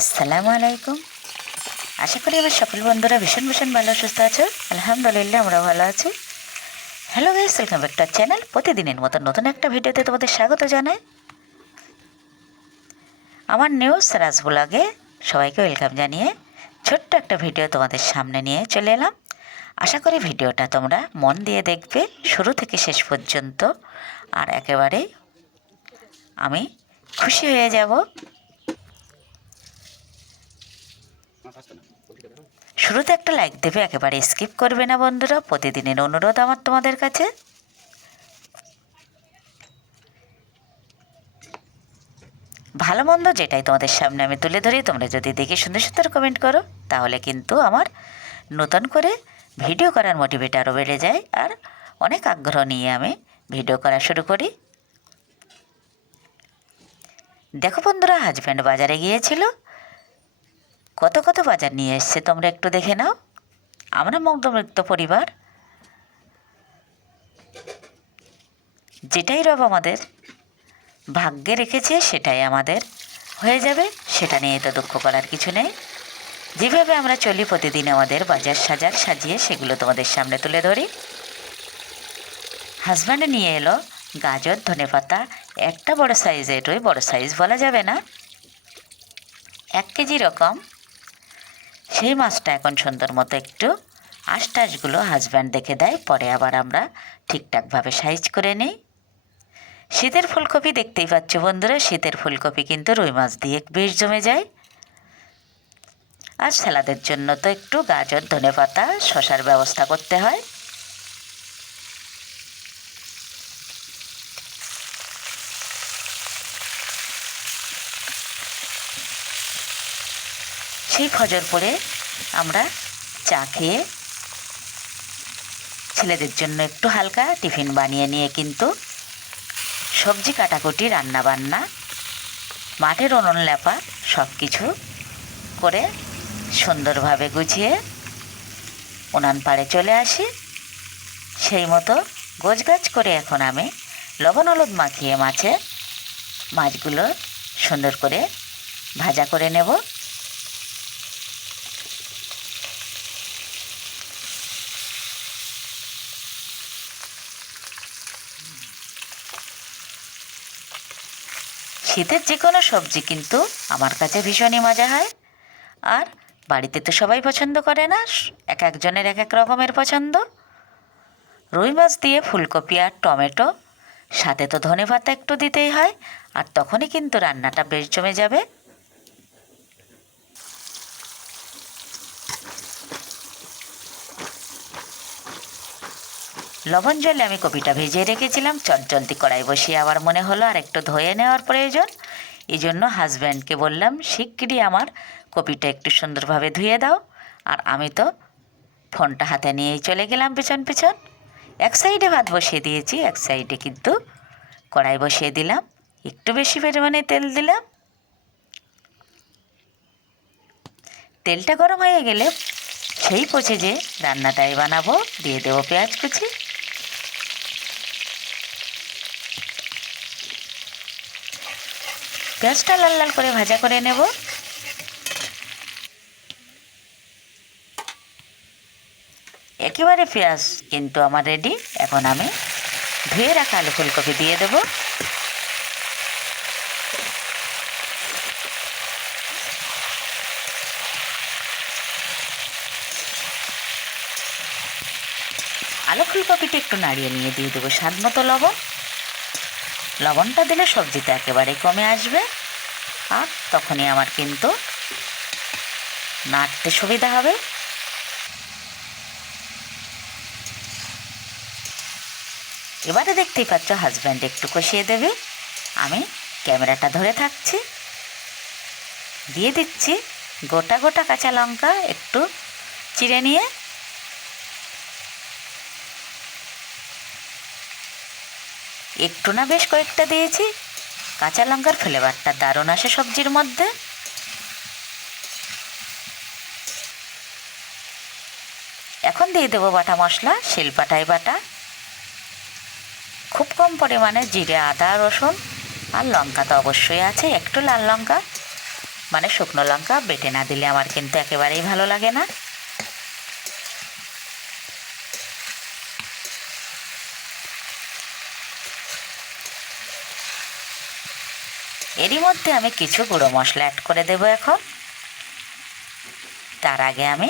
আসসালামু আলাইকুম। আশা করি আমার সকল বন্ধুরা ভীষণ ভীষণ ভালো সুস্থ আছো। আলহামদুলিল্লাহ আমরা ভালো আছি। Hello guys, welcome back to channel. প্রতিদিনের মতো নতুন একটা ভিডিওতে তোমাদের স্বাগত জানাই। আমার নিউজ রাজ ব্লগে সবাইকে ওয়েলকাম জানিয়ে ছোট্ট একটা ভিডিও তোমাদের সামনে নিয়ে চলে এলাম। আশা করি ভিডিওটা তোমরা মন দিয়ে দেখবে শুরু থেকে শেষ পর্যন্ত, আর একেবারেই আমি খুশি হয়ে যাব। শুরুতে একটা লাইক দেবে, একেবারে স্কিপ করবে না বন্ধুরা। প্রতিদিনের অনুরোধ আমার তোমাদের কাছে। ভালো মন্দ যেটাই তোমাদের সামনে আমি তুলে ধরি, তোমরা যদি দেখে সুন্দর সুন্দর কমেন্ট করো তাহলে কিন্তু আমার নতুন করে ভিডিও করার মোটিভেট আরও বেড়ে যায়, আর অনেক আগ্রহ নিয়ে আমি ভিডিও করা শুরু করি। দেখো বন্ধুরা, হাজব্যান্ড বাজারে গিয়েছিল, কত কত বাজার নিয়ে এসছে তোমরা একটু দেখে নাও। আমরা মধ্যবিত্ত পরিবার, যেটাই রব আমাদের ভাগ্যে রেখেছে সেটাই আমাদের হয়ে যাবে, সেটা নিয়ে তো দুঃখ করার কিছু নেই। যেভাবে আমরা চলি প্রতিদিন আমাদের বাজার সাজার সাজিয়ে সেগুলো তোমাদের সামনে তুলে ধরি। হাজব্যান্ড নিয়ে এলো গাজর, ধনেপাতা, একটা বড় সাইজের, ওই বড় সাইজ বলা যাবে না, 1 কেজি রকম। সেই মাছটা এখন সুন্দর মতো একটু আঁশ-টাশগুলো হাজব্যান্ড দেখে দেয়, পরে আবার আমরা ঠিকঠাকভাবে সাইজ করে নিই। শীতের ফুলকপি দেখতেই পাচ্ছ বন্ধুরা, শীতের ফুলকপি কিন্তু রুই মাছ দিয়ে বেশ জমে যায়। আর স্যালাদের জন্য তো একটু গাজর, ধনেপাতা, শসার ব্যবস্থা করতে হয়। সেই ফজর পরে আমরা চা খেয়ে ছেলেদের জন্য একটু হালকা টিফিন বানিয়ে নিয়ে কিন্তু সবজি কাটাকুটি, রান্নাবান্না, মাঠের উনুন লেপা সব কিছু করে সুন্দরভাবে গুছিয়ে উনান পাড়ে চলে আসি। সেই মতো গোছগাছ করে এখন আমি লবণ হলুদ মাখিয়ে মাছগুলো সুন্দর করে ভাজা করে নেব। শীতের যে কোনো সবজি কিন্তু আমার কাছে ভীষণই মজা হয়, আর বাড়িতে তো সবাই পছন্দ করে না, এক একজনের এক এক রকমের পছন্দ। রুই মাছ দিয়ে ফুলকপি আর টমেটো, সাথে তো ধনেপাতা একটু দিতেই হয়, আর তখনই কিন্তু রান্নাটা বেশ জমে যাবে। লবণ জলে আমি কপিটা ভেজে রেখেছিলাম, চটজলদি কড়াই বসিয়ে আবার মনে হলো আর একটু ধুয়ে নেওয়ার প্রয়োজন। এই জন্য হাজব্যান্ডকে বললাম শিগগিরই আমার কপিটা একটু সুন্দরভাবে ধুয়ে দাও, আর আমি তো ফোনটা হাতে নিয়েই চলে গেলাম পেছন পেছন। এক সাইডে ভাত বসিয়ে দিয়েছি, এক সাইডে কিন্তু কড়াই বসিয়ে দিলাম, একটু বেশি পরিমাণে তেল দিলাম। তেলটা গরম হয়ে গেলে সেই পচে যে রান্নাটাই বানাবো দিয়ে দেবো পেঁয়াজ কুচি। পেঁয়াজটা লাল লাল করে ভাজা করে নেব। একেবারে পেঁয়াজ কিন্তু আমার রেডি। এখন আমি ধুয়ে রাখা আলু ফুলকপি দিয়ে দেব। আলু ফুলকপিটা একটু নাড়িয়ে নিয়ে দিয়ে দেবো স্বাদ মতো লবণ। লবণটা দিলে সবজিটা একেবারে কমে আসবে, আর তখনই আমার কিন্তু নাড়তে সুবিধা হবে। এবারে দেখতেই পাচ্ছ হাজব্যান্ড একটু কষিয়ে দেবে, আমি ক্যামেরাটা ধরে থাকছি। দিয়ে দিচ্ছি গোটা গোটা কাঁচা লঙ্কা একটু চিড়ে নিয়ে। একটু না বেশ কয়েকটা দিয়েছি, কাঁচা লঙ্কার ফ্লেভারটা দারুণ আসে সবজির মধ্যে। এখন দিয়ে দেবো বাটা মশলা, শিলপাটায় বাটা, খুব কম পরিমাণে জিরে, আদা, রসুন আর লঙ্কা তো অবশ্যই আছে, একটু লাল লঙ্কা মানে শুকনো লঙ্কা বেটে না দিলে আমার কিন্তু একেবারেই ভালো লাগে না। এরই মধ্যে আমি কিছু গুঁড়ো মশলা অ্যাড করে দেবো এখন। তার আগে আমি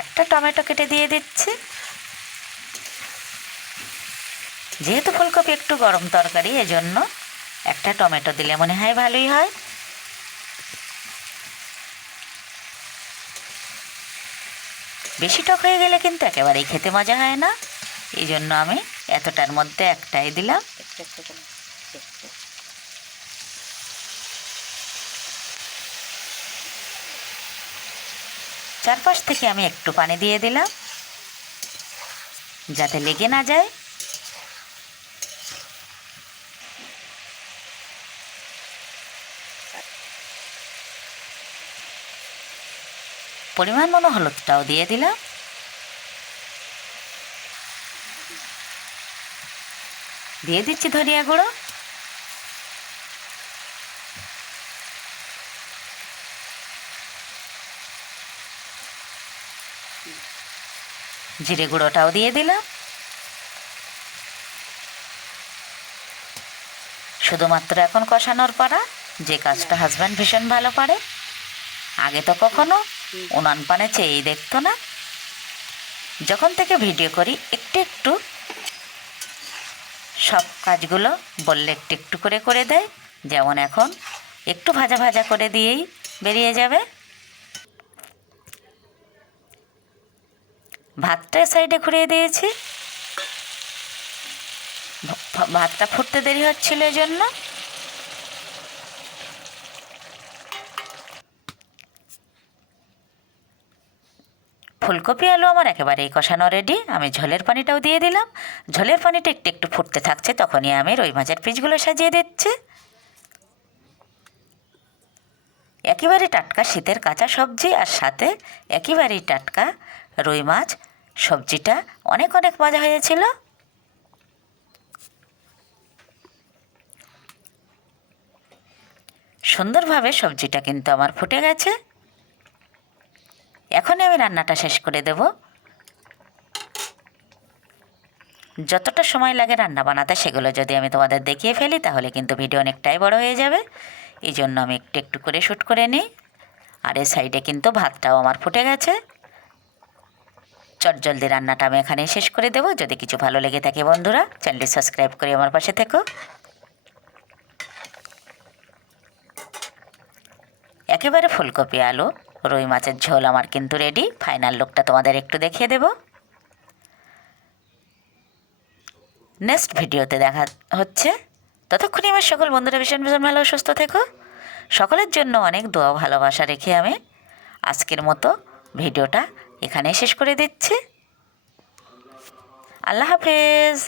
একটা টমেটো কেটে দিয়ে দিচ্ছি। যেহেতু ফুলকপি একটু গরম তরকারি, এজন্য একটা টমেটো দিলে মনে হয় ভালোই হয়। বেশি টক হয়ে গেলে কিন্তু একেবারেই খেতে মজা হয় না, এই জন্য আমি এতটার মধ্যে একটাই দিলাম। চারপাশ থেকে আমি একটু পানি দিয়ে দিলাম যাতে লেগে না যায়। পরিমাণ মতো হলুদটাও দিয়ে দিলাম। দিয়ে দিচ্ছি ধনিয়া গুঁড়ো। জিরে গুঁড়োটাও দিয়ে দিলাম। শুধুমাত্র এখন কষানোর পালা, যে কাজটা হাজব্যান্ড ভীষণ ভালো পারে। আগে তো কখনো উনান পানে চেয়েই দেখতো না। যখন থেকে ভিডিও করি একটু একটু সব কাজগুলো বললে একটু একটু করে করে দেয়। যেমন এখন একটু ভাজা ভাজা করে দিয়েই বেরিয়ে যাবে। ভাতটা সাইডে ঘুরিয়ে দিয়েছি, ভাতটা ফুটতে দেরি হচ্ছিল এজন্য। ফুলকপি আলু আমার একেবারেই কষানো রেডি। আমি ঝোলের পানিটাও দিয়ে দিলাম। ঝোলের পানিটা একটু একটু ফুটতে থাকছে, তখনই আমি রুই মাছের পিসগুলো সাজিয়ে দিচ্ছি। একেবারে টাটকা শীতের কাঁচা সবজি, আর সাথে একেবারেই টাটকা রুই মাছ। সবজিটা অনেক অনেক মজা হয়েছিল। সুন্দরভাবে সবজিটা কিন্তু আমার ফুটে গেছে। এখনই আমি রান্নাটা শেষ করে দেব। যতটা সময় লাগে রান্না বানাতে সেগুলো যদি আমি তোমাদের দেখিয়ে ফেলি তাহলে কিন্তু ভিডিও অনেকটাই বড় হয়ে যাবে। এই জন্য আমি একটু একটু করে শ্যুট করে নিই। আর এই সাইডে কিন্তু ভাতটাও আমার ফুটে গেছে। চটজলদি রান্নাটা আমি এখানেই শেষ করে দেব। যদি কিছু ভালো লেগে থাকে বন্ধুরা, চ্যানেলটি সাবস্ক্রাইব করে আমার পাশে থেকো। একেবারে ফুলকপি আলু রুই মাছের ঝোল আমার কিন্তু রেডি। ফাইনাল লুকটা তোমাদের একটু দেখিয়ে দেব। নেক্সট ভিডিওতে দেখা হচ্ছে। ততক্ষণে আমার সকল বন্ধুরা ভীষণ ভীষণ ভালো সুস্থ থেকো। সকলের জন্য অনেক দোয়া ভালোবাসা রেখে আমি আজকের মতো ভিডিওটা এখানেই শেষ করে দিচ্ছি। আল্লাহ হাফেজ।